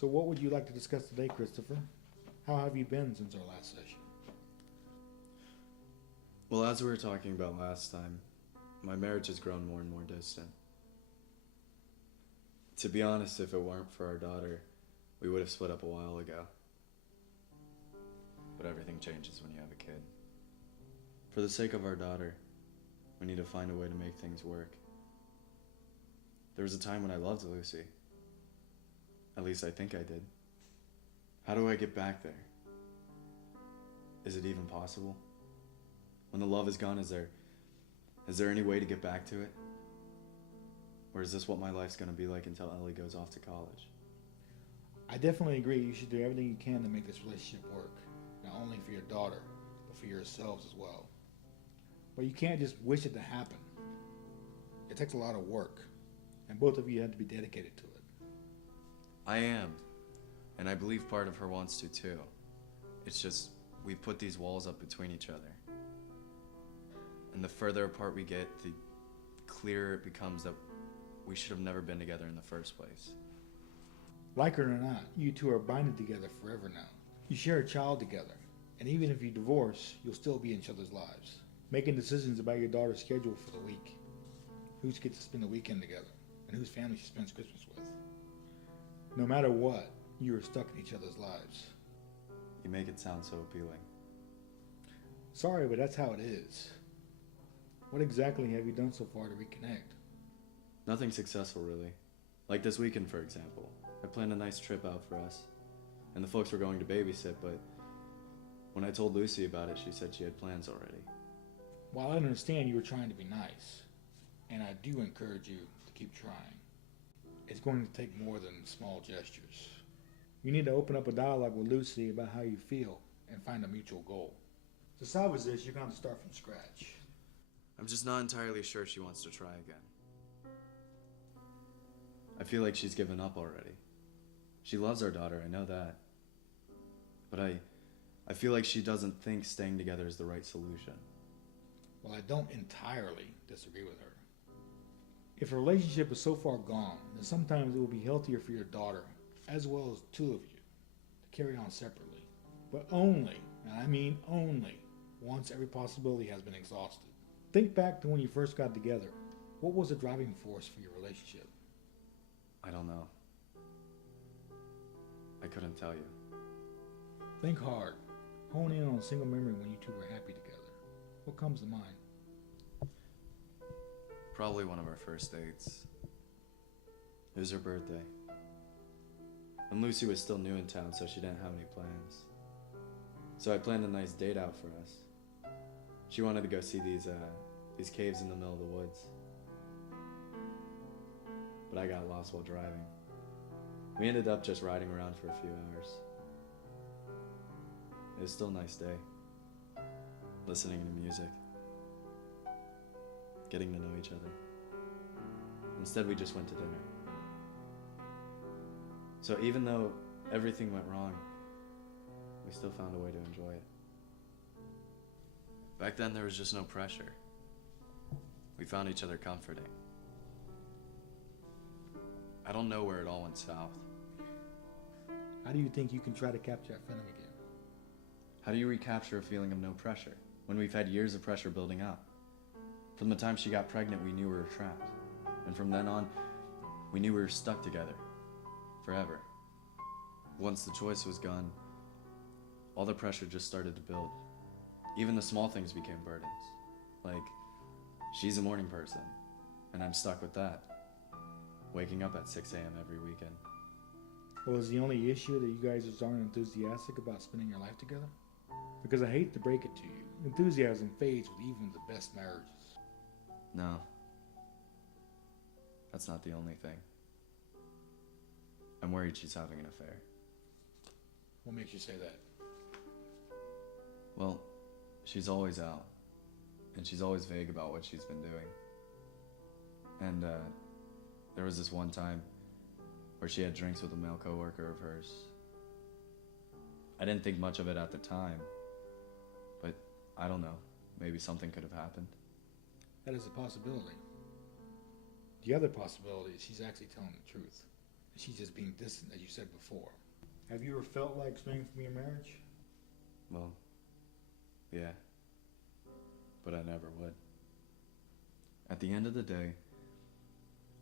So what would you like to discuss today, Christopher? How have you been since our last session? Well, as we were talking about last time, my marriage has grown more and more distant. To be honest, if it weren't for our daughter, we would have split up a while ago. But everything changes when you have a kid. For the sake of our daughter, we need to find a way to make things work. There was a time when I loved Lucy. At least I think I did. How do I get back there? Is it even possible? When the love is gone, is there any way to get back to it? Or is this what my life's going to be like until Ellie goes off to college? I definitely agree you should do everything you can to make this relationship work, not only for your daughter, but for yourselves as well. But you can't just wish it to happen. It takes a lot of work, and both of you have to be dedicated to it. I am, and I believe part of her wants to too. It's just, we put these walls up between each other. And the further apart we get, the clearer it becomes that we should have never been together in the first place. Like it or not, you two are binded together forever now. You share a child together, and even if you divorce, you'll still be in each other's lives, making decisions about your daughter's schedule for the week, who gets to spend the weekend together, and whose family she spends Christmas with. No matter what, you are stuck in each other's lives. You make it sound so appealing. Sorry, but that's how it is. What exactly have you done so far to reconnect? Nothing successful, really. Like this weekend, for example. I planned a nice trip out for us, and the folks were going to babysit, but when I told Lucy about it, she said she had plans already. While I understand you were trying to be nice, and I do encourage you to keep trying, it's going to take more than small gestures. You need to open up a dialogue with Lucy about how you feel and find a mutual goal. To salvage this, you're going to have to start from scratch. I'm just not entirely sure she wants to try again. I feel like she's given up already. She loves our daughter, I know that. But I feel like she doesn't think staying together is the right solution. Well, I don't entirely disagree with her. If a relationship is so far gone, then sometimes it will be healthier for your daughter, as well as two of you, to carry on separately. But only, and I mean only, once every possibility has been exhausted. Think back to when you first got together. What was the driving force for your relationship? I don't know. I couldn't tell you. Think hard. Hone in on a single memory when you two were happy together. What comes to mind? Probably one of our first dates. It was her birthday. And Lucy was still new in town, so she didn't have any plans. So I planned a nice date out for us. She wanted to go see these caves in the middle of the woods. But I got lost while driving. We ended up just riding around for a few hours. It was still a nice day. Listening to music. Getting to know each other. Instead, we just went to dinner. So even though everything went wrong, we still found a way to enjoy it. Back then, there was just no pressure. We found each other comforting. I don't know where it all went south. How do you think you can try to capture that feeling again? How do you recapture a feeling of no pressure when we've had years of pressure building up? From the time she got pregnant, we knew we were trapped. And from then on, we knew we were stuck together. Forever. Once the choice was gone, all the pressure just started to build. Even the small things became burdens. Like, she's a morning person, and I'm stuck with that. Waking up at 6 a.m. every weekend. Well, is the only issue that you guys just aren't enthusiastic about spending your life together? Because I hate to break it to you, enthusiasm fades with even the best marriages. No. That's not the only thing. I'm worried she's having an affair. What makes you say that? Well, she's always out. And she's always vague about what she's been doing. And, there was this one time where she had drinks with a male coworker of hers. I didn't think much of it at the time, but I don't know, maybe something could have happened. That is a possibility. The other possibility is she's actually telling the truth. She's just being distant, as you said before. Have you ever felt like straying from your marriage? Well, yeah. But I never would. At the end of the day,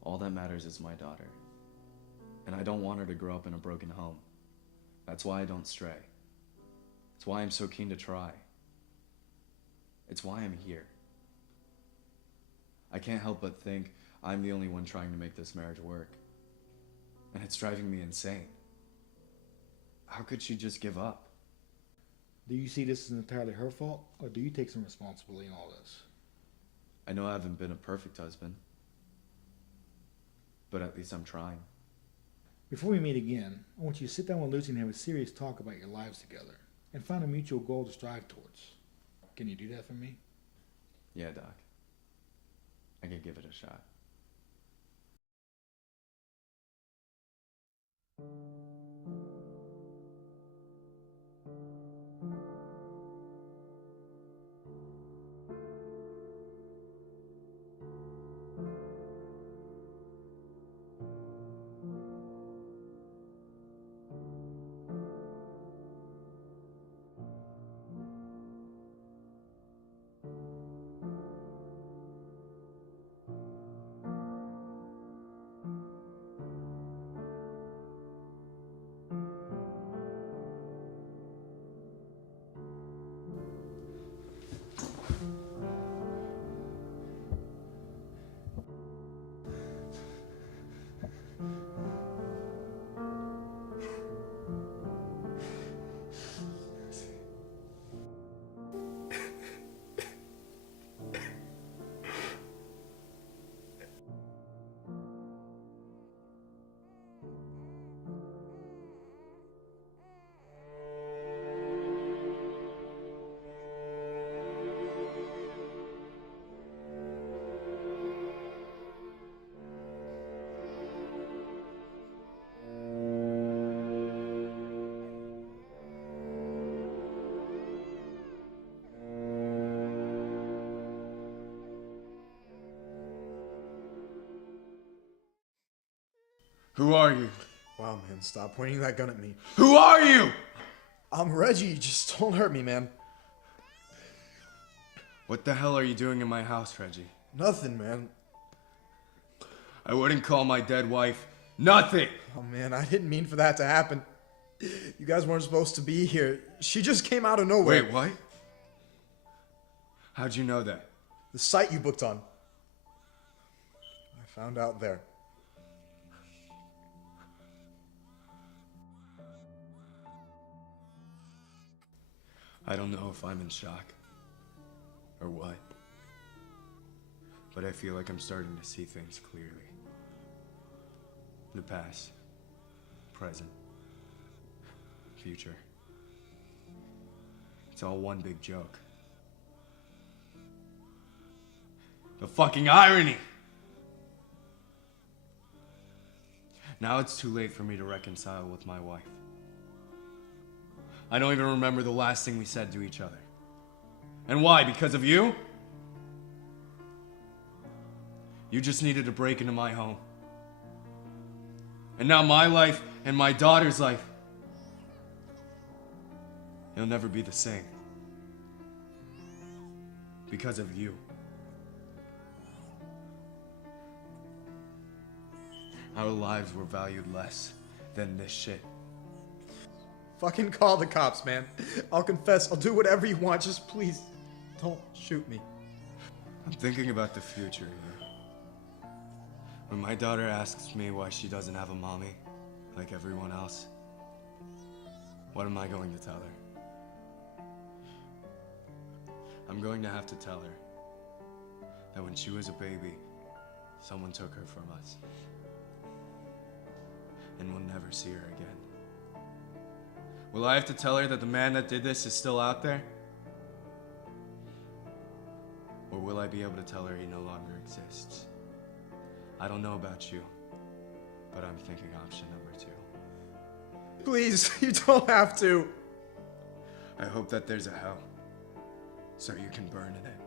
all that matters is my daughter. And I don't want her to grow up in a broken home. That's why I don't stray. It's why I'm so keen to try. It's why I'm here. I can't help but think I'm the only one trying to make this marriage work. And it's driving me insane. How could she just give up? Do you see this as entirely her fault, or do you take some responsibility in all this? I know I haven't been a perfect husband, but at least I'm trying. Before we meet again, I want you to sit down with Lucy and have a serious talk about your lives together and find a mutual goal to strive towards. Can you do that for me? Yeah, Doc. I can give it a shot. Who are you? Wow, man, stop pointing that gun at me. Who are you? I'm Reggie, just don't hurt me, man. What the hell are you doing in my house, Reggie? Nothing, man. I wouldn't call my dead wife nothing. Oh, man, I didn't mean for that to happen. You guys weren't supposed to be here. She just came out of nowhere. Wait, what? How'd you know that? The site you booked on. I found out there. I don't know if I'm in shock or what, but I feel like I'm starting to see things clearly. The past, present, future. It's all one big joke. The fucking irony! Now it's too late for me to reconcile with my wife. I don't even remember the last thing we said to each other. And why? Because of you? You just needed to break into my home. And now my life and my daughter's life, it'll never be the same. Because of you. Our lives were valued less than this shit. Fucking call the cops, man. I'll confess. I'll do whatever you want. Just please, don't shoot me. I'm thinking about the future here. When my daughter asks me why she doesn't have a mommy, like everyone else, what am I going to tell her? I'm going to have to tell her that when she was a baby, someone took her from us. And we'll never see her again. Will I have to tell her that the man that did this is still out there? Or will I be able to tell her he no longer exists? I don't know about you, but I'm thinking option number 2. Please, you don't have to. I hope that there's a hell, so you can burn in it.